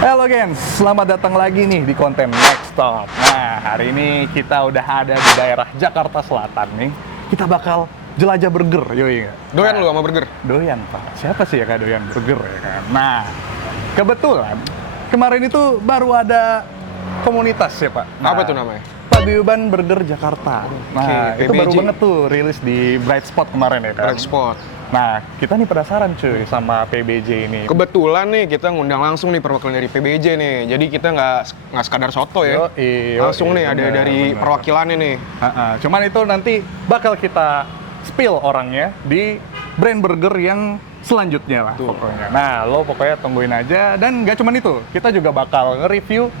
Halo gens, selamat datang lagi nih di konten Next Stop. Nah, hari ini kita udah ada di daerah Jakarta Selatan nih. Kita bakal jelajah burger, yoi nggak? Doyan lu sama burger? Doyan, Pak. Siapa sih ya Kak doyan burger ya kan? Nah, kebetulan kemarin itu baru ada komunitas ya Pak. Nah, Apa tuh namanya? Paguyuban Burger Jakarta. Nah, Oke, itu baru PBJ. banget tuh rilis di Bright Spot kemarin ya kan? Bright Spot. Nah, kita nih penasaran cuy sama PBJ ini. Kebetulan nih kita ngundang langsung nih perwakilan dari PBJ nih. Jadi kita nggak sekadar soto ya. Langsung nih ada dari perwakilannya nih. Cuman itu nanti bakal kita spill orangnya di brand burger yang selanjutnya lah pokoknya. Nah, lo pokoknya tungguin aja. Dan nggak cuman itu, kita juga bakal nge-review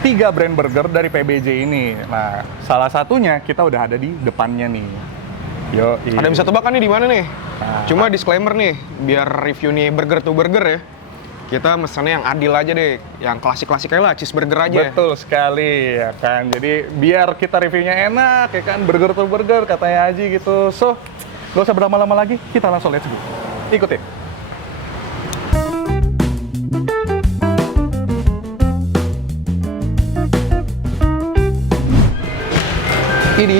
3 brand burger dari PBJ ini. Nah, salah satunya kita udah ada di depannya nih. Yo, Ada yang bisa tebak kan nih di mana nih? Nah. Cuma disclaimer nih, biar review nih burger to burger ya. Kita mesennya yang adil aja deh, yang klasik-klasik aja lah, cheeseburger aja. Betul sekali ya kan. Jadi biar kita reviewnya enak ya kan, burger to burger katanya Aji gitu. So, gak usah berlama-lama lagi, kita langsung let's go. Ikutin. Ini.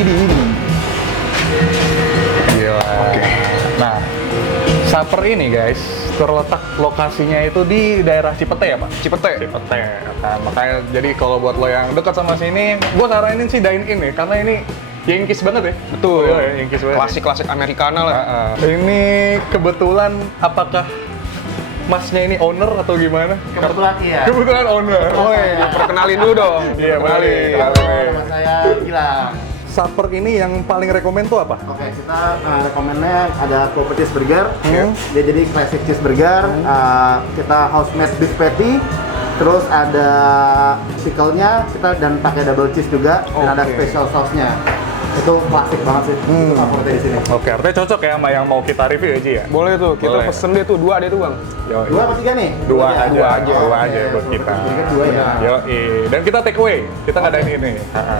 Gila. Oke. Nah, Saper ini guys, terletak lokasinya itu di daerah Cipete ya Pak? Cipete. Cipete. Nah, makanya jadi kalau buat lo yang dekat sama sini, gue saranin sih dine in ya, karena ini Yankees banget ya. Betul. Oh, iya, Yankees banget. Klasik-klasik Americana lah. Ini kebetulan apakah masnya ini owner atau gimana? Kebetulan iya. Kebetulan owner. Woi, perkenalin dulu dong. Iya, Perkenalin. Nama saya Gilang. Saper ini yang paling rekomen tuh apa? Oke, kita rekomennya ada Pulpo Cheeseburger. Hmm. Dia jadi classic cheeseburger. Kita house made beef patty. Terus ada pickle-nya, kita dan pakai double cheese juga. Dan ada Oke. special sauce-nya. Itu klasik banget sih. Itu favoritnya di sini. Oke, artinya cocok ya sama yang mau kita review ya Ji ya? Boleh tuh, kita Boleh. pesen deh tuh 2 deh tuh bang. Yoi. 2 apa 3 nih? Dua aja, Dua aja. dua aja Oke, buat Pulpo kita. Cheeseburger 2 ya. Yoi. Dan kita take away, kita nggak ada ini.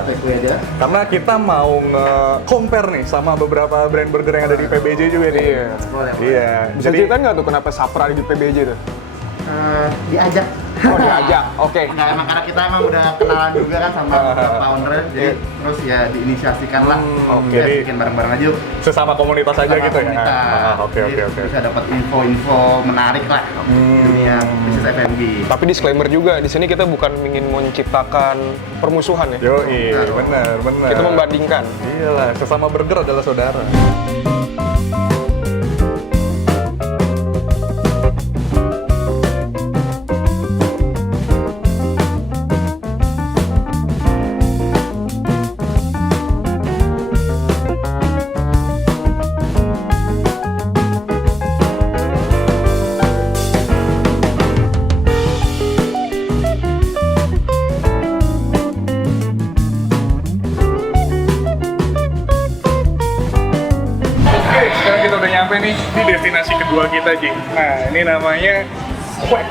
Take away aja. Karena kita mau nge-compare nih sama beberapa brand burger yang ada di PBJ juga nih. Iya. Boleh. Iya. Bisa ceritain nggak tuh kenapa Sapra ada di PBJ tuh? Diajak. Oh diajak, oke. Enggak, emang karena kita emang udah kenalan juga kan sama beberapa owner, jadi terus ya diinisiasikan lah. oke. Ya, Jadi bikin bareng-bareng aja yuk. sesama komunitas aja Sama gitu ya. komunitas. Oke, Jadi oke, oke. Bisa dapat info-info menarik lah di dunia bisnis F&B. Tapi disclaimer juga, di sini kita bukan ingin menciptakan permusuhan ya. Yoi, bener, bener. Kita membandingkan. Iyalah, sesama burger adalah saudara. Oke, sekarang kita udah nyampe nih di destinasi kedua kita, Ji. Nah, ini namanya Quack.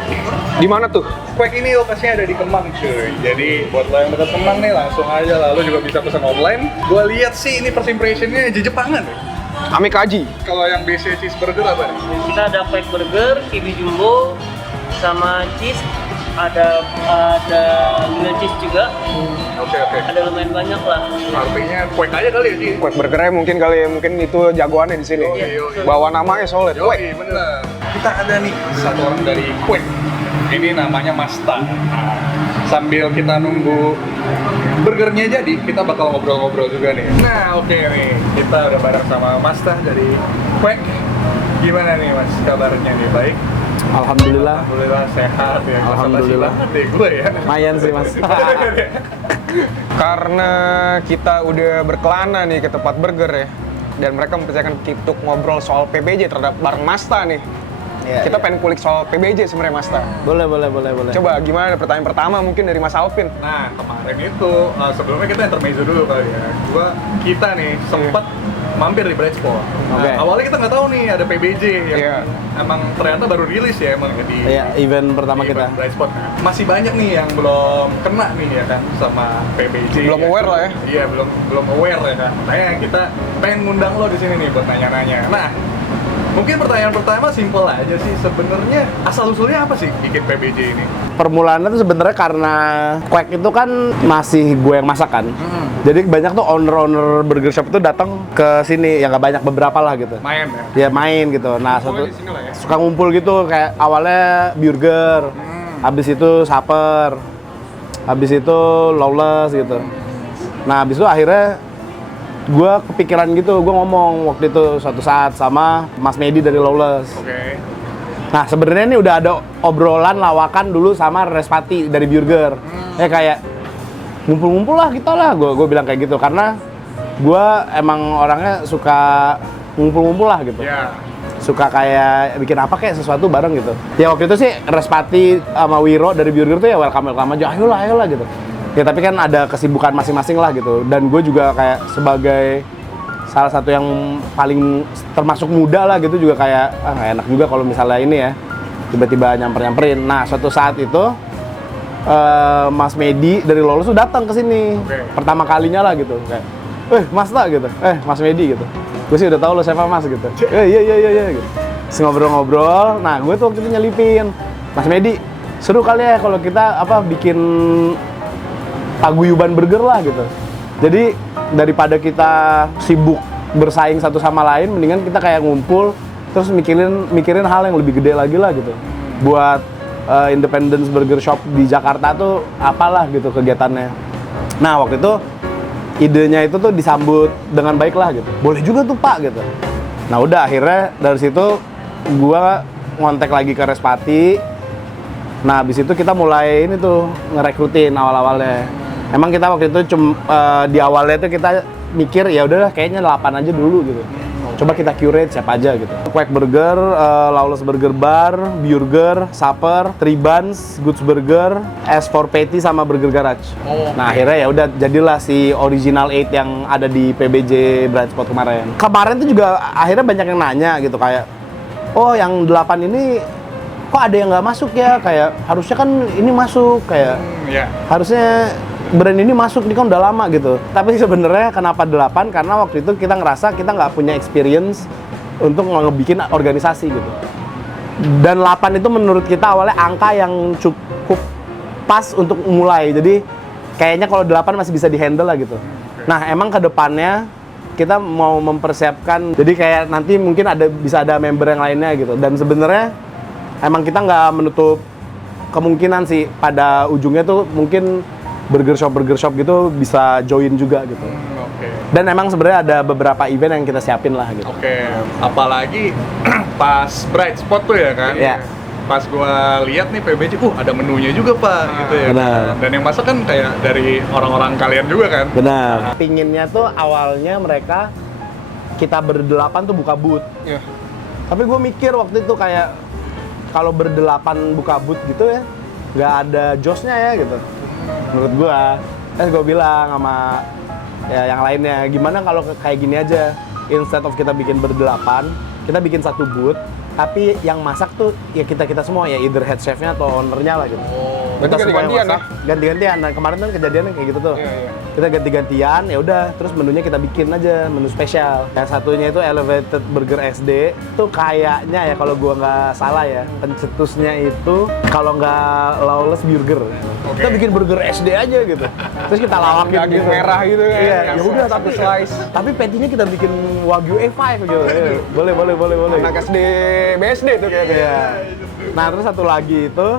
Di mana tuh? Quack ini lokasinya ada di Kemang, cuy. Jadi, buat lo yang dekat Kemang nih, langsung aja lah. Lo juga bisa pesan online. Gua lihat sih ini first impression-nya Jepangan ya. Amikaji. Kalau yang basic cheeseburger apa nih? Kita ada Quack Burger, Kiwi Jumbo, sama cheese. Ada grilled cheese juga. Oke. Ada lumayan banyak lah. Artinya Quack aja kali ya, Ji? Quack burgernya mungkin kali ya, mungkin itu jagoannya di sini. Yoi. Bawa namanya soalnya. Quack. Yoi, bener. Kita ada nih satu orang dari Quack. Ini namanya Masta. Nah, sambil kita nunggu burgernya jadi, kita bakal ngobrol-ngobrol juga nih. Nah, oke nih. Kita udah bareng sama Masta dari Quack. Gimana nih Mas kabarnya nih? Baik? Alhamdulillah, Alhamdulillah sehat ya. Alhamdulillah. Banget deh gue ya. lumayan sih mas. Karena kita udah berkelana nih ke tempat burger ya, dan mereka mempercayakan kita ngobrol soal PBJ terhadap bareng Masta nih. Iya, Kita iya. pengen kulik soal PBJ sebenarnya Masta. boleh. Coba gimana pertanyaan pertama mungkin dari Mas Alvin. Nah, kemarin itu, sebelumnya kita intermezzo dulu kali ya. Kita nih sempat mampir di Bright Spot. Nah, Oke. awalnya kita nggak tahu nih ada PBJ yang Iya. emang ternyata baru rilis ya emang di Iya, event pertama di kita. event Bright Spot. Masih banyak nih yang belum kena nih ya kan sama PBJ. Belum aware lah ya. Iya, belum aware ya kan. Makanya kita pengen ngundang lo di sini nih buat nanya-nanya. Nah, Mungkin pertanyaan pertama simpel aja sih. Sebenarnya asal usulnya apa sih bikin PBJ ini? Permulaannya tuh sebenarnya karena Quack itu kan masih gue yang masak kan. Jadi banyak tuh owner-owner burger shop itu datang ke sini, ya nggak banyak, beberapa lah gitu. Main ya? Ya main gitu. Nah, Ngumpulnya di sini lah ya. suka ngumpul gitu, kayak awalnya burger, habis itu supper, habis itu lawless gitu. Nah, habis itu akhirnya gue kepikiran gitu, gue ngomong waktu itu suatu saat sama Mas Medi dari Lawless. Oke. Nah, sebenarnya ini udah ada obrolan lawakan dulu sama Respati dari Burger. Ya kayak ngumpul-ngumpul lah kita lah, gue bilang kayak gitu karena gue emang orangnya suka ngumpul-ngumpul lah gitu. Ya. Suka kayak bikin apa kayak sesuatu bareng gitu. Ya waktu itu sih Respati sama Wiro dari Burger tuh ya welcome aja, ayolah gitu. Ya tapi kan ada kesibukan masing-masing lah gitu. Dan gue juga kayak sebagai salah satu yang paling termasuk muda lah gitu juga kayak nggak enak juga kalau misalnya ini ya tiba-tiba nyamperin. Nah suatu saat itu Mas Medi dari Lawless tuh datang ke sini pertama kalinya lah gitu kayak Mas tak gitu Mas Medi gitu gue sih udah tahu lo siapa Mas gitu iya gitu. Terus ngobrol-ngobrol. Nah gue tuh waktu itu nyelipin, Mas Medi seru kali ya kalau kita bikin paguyuban burger lah gitu. Jadi daripada kita sibuk bersaing satu sama lain, mendingan kita kayak ngumpul terus mikirin hal yang lebih gede lagi lah gitu. Buat Independence Burger Shop di Jakarta tuh apalah gitu kegiatannya. Nah waktu itu idenya itu tuh disambut dengan baik lah gitu. Boleh juga tuh Pak gitu. Nah udah akhirnya dari situ gua ngontek lagi ke Respati. Nah habis itu kita mulai ini tuh ngerekrutin awal-awalnya. Emang kita waktu itu di awalnya tuh kita mikir ya udahlah kayaknya 8 aja dulu gitu. Coba kita curate siapa aja gitu. Quack Burger, Lawless Burger Bar, Burger, Supper, Tribans, Goods Burger, S4 Patty sama Burger Garage. Nah akhirnya ya udah jadilah si Original 8 yang ada di PBJ Bright Spot kemarin. Kemarin tuh juga akhirnya banyak yang nanya gitu kayak, oh yang 8 ini kok ada yang nggak masuk ya? Kayak harusnya kan ini masuk kayak harusnya brand ini masuk, ini kan udah lama gitu. Tapi sebenarnya kenapa 8? Karena waktu itu kita ngerasa kita nggak punya experience untuk ngebikin organisasi gitu. Dan 8 itu menurut kita awalnya angka yang cukup pas untuk mulai. Jadi kayaknya kalau 8 masih bisa di-handle lah gitu. Nah emang ke depannya kita mau mempersiapkan, jadi kayak nanti mungkin bisa ada member yang lainnya gitu. Dan sebenarnya emang kita nggak menutup kemungkinan sih pada ujungnya tuh mungkin burger shop gitu bisa join juga gitu. Dan emang sebenarnya ada beberapa event yang kita siapin lah gitu. Apalagi pas Bright Spot tuh ya kan. Iya. Pas gua lihat nih PBJ, ada menunya juga Pak gitu ya. Benar. Dan yang masak kan kayak dari orang-orang kalian juga kan. Benar. Pinginnya tuh awalnya mereka kita berdelapan tuh buka booth. Iya. Tapi gue mikir waktu itu kayak kalau berdelapan buka booth gitu ya, nggak ada josnya ya gitu. Menurut gua, terus gue bilang sama ya yang lainnya, gimana kalau kayak gini aja, instead of kita bikin berdelapan, kita bikin satu booth, tapi yang masak tuh ya kita semua ya, either head chefnya atau ownernya lah gitu. Berarti Kita semua yang ganti-gantian masak, ganti-gantian. Dan kemarin kan kejadiannya kayak gitu tuh. Iya. Kita ganti-gantian, ya udah, terus menunya kita bikin aja menu spesial. Yang satunya itu Elevated Burger SD, tuh kayaknya ya kalau gua nggak salah ya, pencetusnya itu kalau nggak Lawless Burger. Kita bikin burger SD aja gitu. Terus kita lawakin Daging gitu. merah gitu kan. Iya, yang ya udah satu tapi slice. tapi patty-nya kita bikin Wagyu A5 gitu. Boleh. Anak SD, BSD tuh kayaknya. Iya. Nah, terus satu lagi itu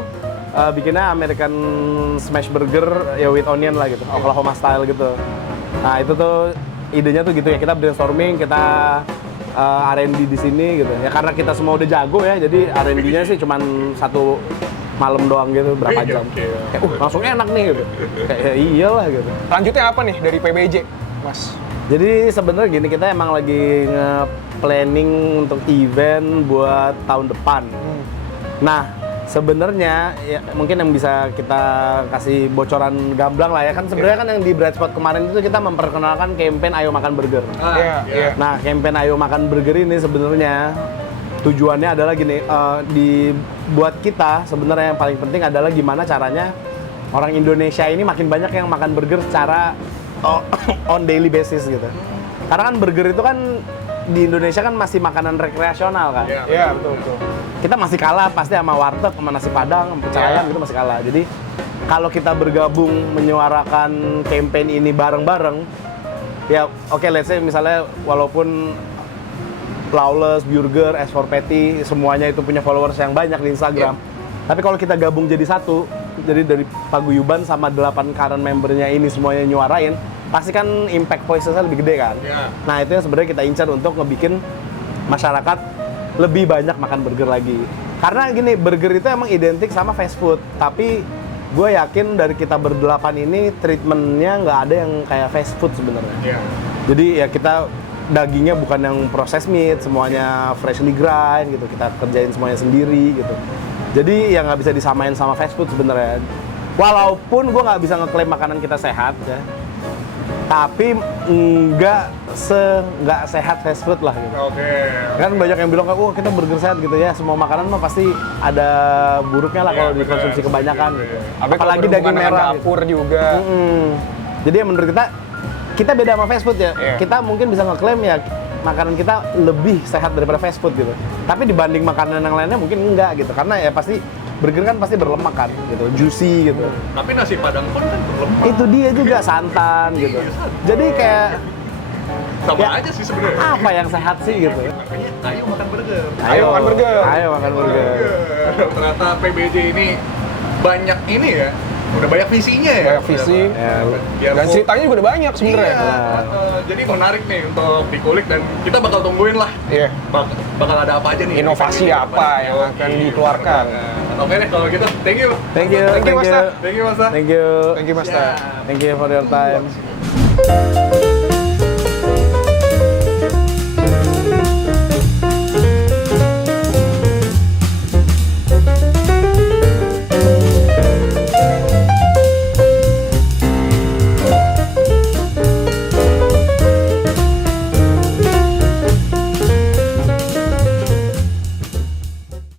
bikinnya American Smash Burger ya with onion lah gitu, Oklahoma style gitu. Nah, itu tuh idenya tuh gitu ya, kita brainstorming, kita R&D di sini gitu. Ya karena kita semua udah jago ya, jadi R&D-nya sih cuman satu malam doang gitu, berapa jam. Kayak, langsung enak nih gitu. Kayak ya iyalah gitu. Lanjutnya apa nih dari PBJ, Mas? Jadi sebenarnya gini, kita emang lagi nge-planning untuk event buat tahun depan. Nah, sebenarnya ya mungkin yang bisa kita kasih bocoran gamblang lah ya, kan sebenarnya kan yang di Bright Spot kemarin itu kita memperkenalkan campaign Ayo Makan Burger. Iya. Nah, campaign Ayo Makan Burger ini sebenarnya tujuannya adalah gini, buat kita sebenarnya yang paling penting adalah gimana caranya orang Indonesia ini makin banyak yang makan burger secara on daily basis gitu. Karena kan burger itu kan di Indonesia kan masih makanan rekreasional kan. Iya, betul betul. Kita masih kalah pasti sama warteg, sama nasi padang, sama pecel ayam gitu masih kalah. Jadi kalau kita bergabung menyuarakan campaign ini bareng-bareng, ya oke, let's say misalnya walaupun Lawless, Burger, S4 Patty, semuanya itu punya followers yang banyak di Instagram. Tapi kalau kita gabung jadi satu, jadi dari paguyuban sama 8 current membernya ini semuanya nyuarain, pasti kan impact voices-nya lebih gede kan. Nah itu yang sebenarnya kita incar untuk ngebikin masyarakat lebih banyak makan burger lagi. Karena gini, burger itu emang identik sama fast food, tapi gue yakin dari kita berdelapan ini treatmentnya nggak ada yang kayak fast food sebenarnya. Jadi ya kita dagingnya bukan yang processed meat, semuanya freshly grind gitu, kita kerjain semuanya sendiri gitu. Jadi ya nggak bisa disamain sama fast food sebenarnya. Walaupun gue nggak bisa ngeklaim makanan kita sehat ya, tapi nggak sehat fast food lah gitu. Kan banyak yang bilang, wah kita burger sehat gitu ya, semua makanan mah pasti ada buruknya lah kalau dikonsumsi kebanyakan gitu. Apalagi daging merah dapur juga. Jadi ya menurut kita beda sama fast food ya. Kita mungkin bisa ngeklaim ya makanan kita lebih sehat daripada fast food gitu. Tapi dibanding makanan yang lainnya mungkin enggak gitu. Karena ya pasti burger kan pasti berlemak kan gitu, juicy gitu. Tapi nasi padang pun kan berlemak. Itu dia juga santan gitu. Jadi kayak Sama ya, aja sih sebenarnya. apa yang sehat sih gitu. Makanya ayo makan burger. Ayo makan burger. Ayo makan burger. Ternyata PBJ ini banyak ini ya. Udah banyak visinya ya. Banyak visi. Ya, Dan ceritanya juga udah banyak sebenarnya. Iya, jadi menarik nih untuk dikulik dan kita bakal tungguin lah. Iya. Bakal ada apa aja nih? Inovasi apa yang akan dikeluarkan. Oke deh kalau gitu. Thank you. Thank you, Thank you, Mas. Thank you Mas. Thank you. Thank you, Mas. Ya. Thank you for your time.